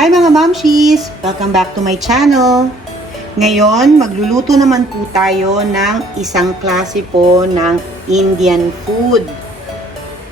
Hi mga mamshis! Welcome back to my channel. Ngayon, magluluto naman po tayo ng isang klase po ng Indian food.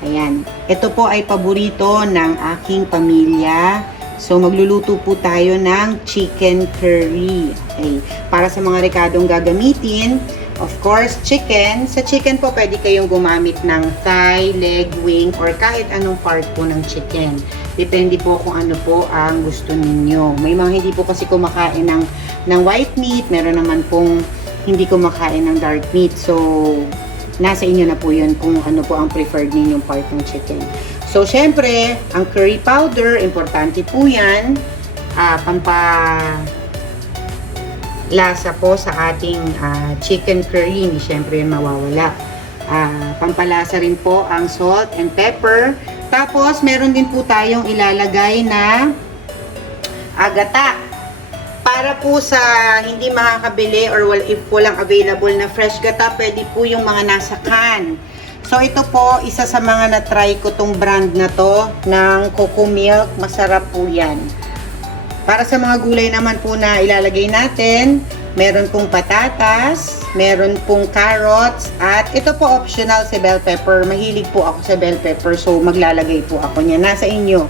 Ayan. Ito po ay paborito ng aking pamilya. So, magluluto po tayo ng chicken curry. Okay. Para sa mga rekadong gagamitin, of course, chicken. Sa chicken po, pwede kayong gumamit ng thigh, leg, wing, or kahit anong part po ng chicken. Depende po kung ano po ang gusto ninyo. May mga hindi po kasi kumakain ng white meat. Meron naman pong hindi kumakain ng dark meat. So, nasa inyo na po yun kung ano po ang preferred ninyong part ng chicken. So, syempre, ang curry powder, importante po yan. Lasa po sa ating chicken curry. Hindi syempre yan mawawala. Pampalasa rin po ang salt and pepper. Tapos, meron din po tayong ilalagay na gata. Para po sa hindi makakabili or if walang available na fresh gata, pwede po yung mga nasa can. So, ito po, isa sa mga na-try ko tong brand na to ng Coco Milk. Masarap po yan. Para sa mga gulay naman po na ilalagay natin, meron pong patatas, meron pong carrots, at ito po optional si bell pepper. Mahilig po ako sa bell pepper, so maglalagay po ako niya. Nasa inyo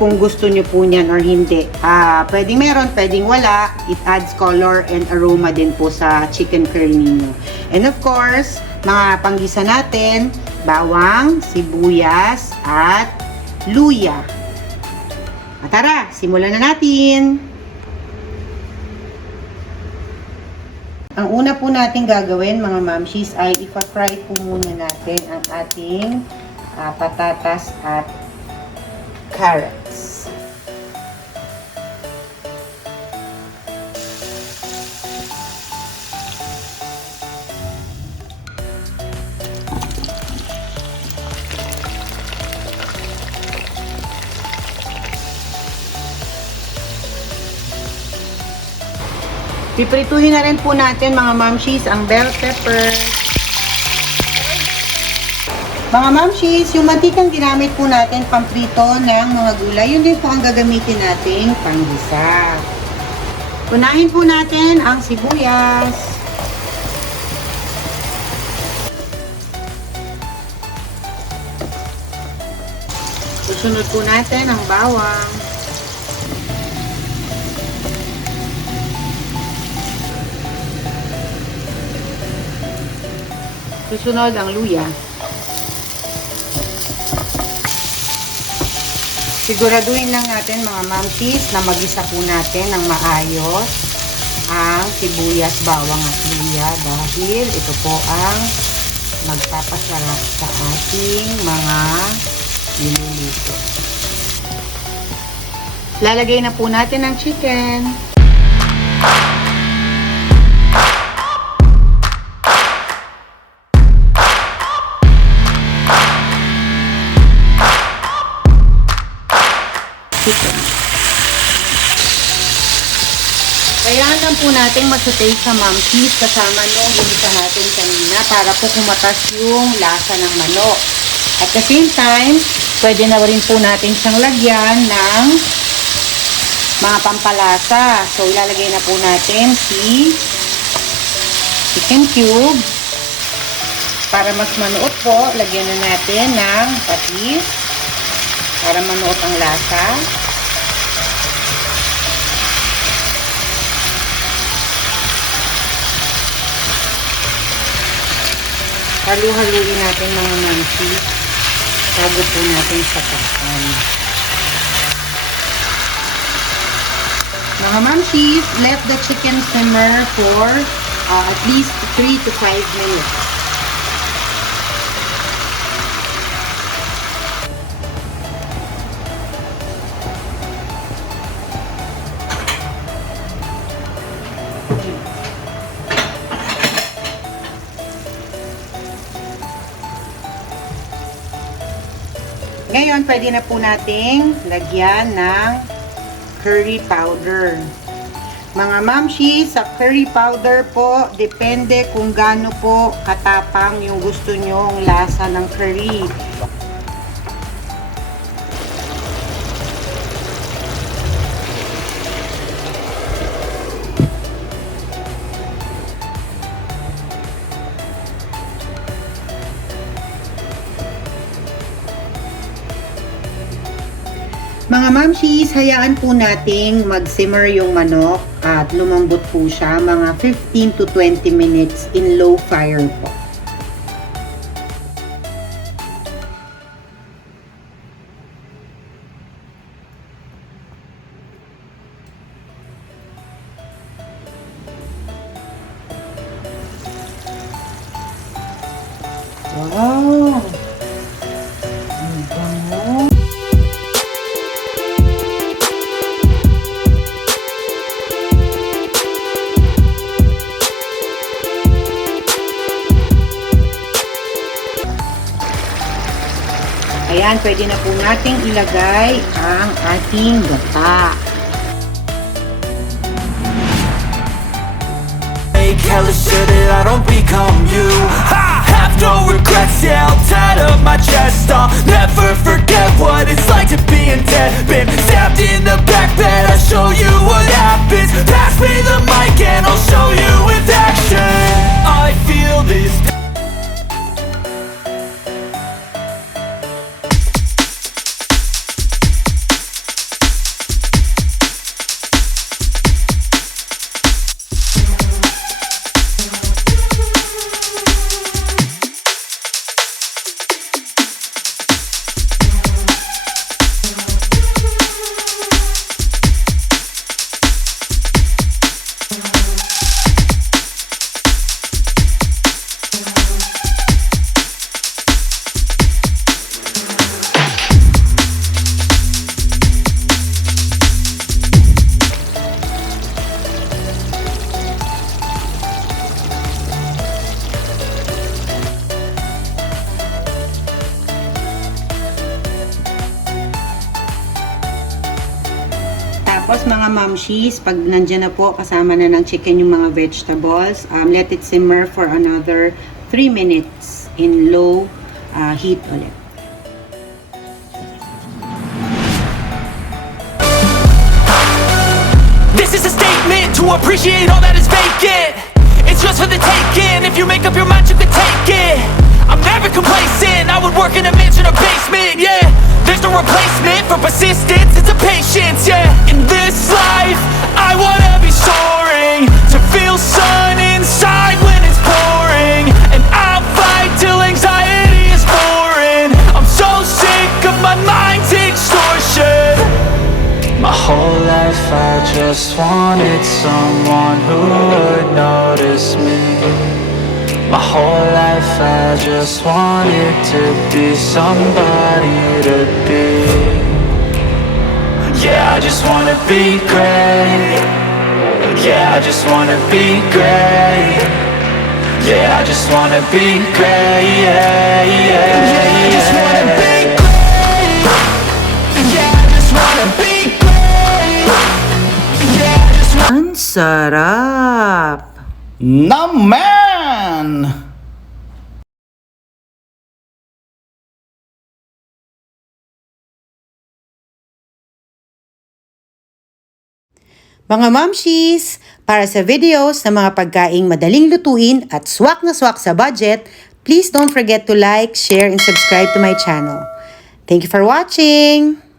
kung gusto nyo po niyan or hindi. Pwedeng meron, pwedeng wala. It adds color and aroma din po sa chicken curry ninyo. And of course, mga panggisa natin, bawang, sibuyas, at luya. Tara, simulan na natin! Ang una po natin gagawin, mga mamshis, ay ipa-fry po muna natin ang ating patatas at carrots. Piprituhin na rin po natin, mga mamshis, ang bell pepper. Mga mamshis, yung mantikang ginamit po natin pamprito ng mga gulay, yun din po ang gagamitin nating panggisa. Unahin po natin ang sibuyas. Susunod po natin ang bawang. Susunod ang luya. Siguraduhin lang natin, mga mamshis, na mag-isa po natin ng maayos ang sibuyas, bawang at luya dahil ito po ang magpapasarap sa ating mga niluluto. Lalagay na po natin ang chicken. Kailangan lang po natin masutay sa mamshis kasama nung ginisa natin kanina para po kumatas yung lasa ng manok. At the same time, pwede na rin po natin siyang lagyan ng mga pampalasa. So, ilalagay na po natin si chicken cube. Para mas manuot po, lagyan na natin ng patis para manuot ang lasa. Halu-haluin natin, mga mamshis, bago po natin sakapan. Mga mamshis, let the chicken simmer for at least 3 to 5 minutes. Ngayon, pwede na po nating lagyan ng curry powder. Mga mamshis, sa curry powder po, depende kung gaano po katapang yung gusto nyong lasa ng curry. mga mamshis, hayaan po nating mag-simmer yung manok at lumambot po siya mga 15 to 20 minutes in low fire po. Wow! Ang bango! Ayan, pwede na po nating ilagay ang ating gata. Hella sure that I don't become you. I have no regrets, yeah, I'll tie up my chest. I'll never forget what it's like to be in debt. Been stabbed in the back bed, I'll show you what happens. Pass me the mic and I'll show you with action. I feel this. Tapos mga mamshis, pag nandyan na po, kasama na ng chicken yung mga vegetables, let it simmer for another 3 minutes in low heat ulit. This is a statement to appreciate all that is vacant. It's just for the taking. If you make up your mind, you can take it. I'm never complacent. I would work in a mansion or basement, yeah. There's no replacement for persistence, it's a patience, yeah. In this life, I wanna be soaring, to feel sun inside when it's pouring. And I'll fight till anxiety is foreign. I'm so sick of my mind's extortion. My whole life I just wanted someone who would notice me. My whole life I just wanted to be somebody to be. Yeah, I just wanna be great. Yeah, I just wanna be great. Yeah, I just wanna be great. Yeah, yeah, yeah, I just wanna be great. Yeah, I just wanna be great. Yeah, I just wanna. Ang sarap! Naman! Mga mamshis, para sa videos ng mga pagkaing madaling lutuin at swak na swak sa budget, please don't forget to like, share, and subscribe to my channel. Thank you for watching!